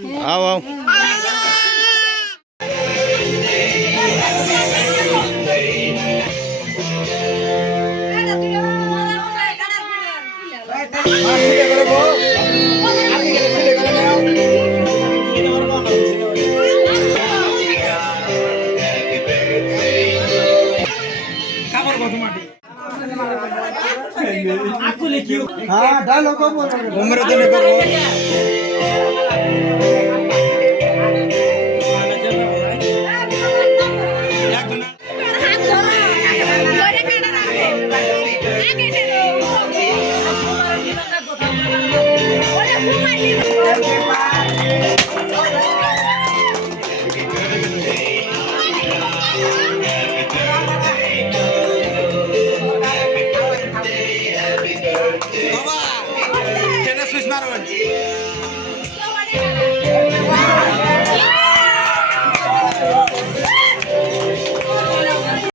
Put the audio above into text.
आओ आओ हाँ डालो को बोल रहे हो उम्र तो नहीं करो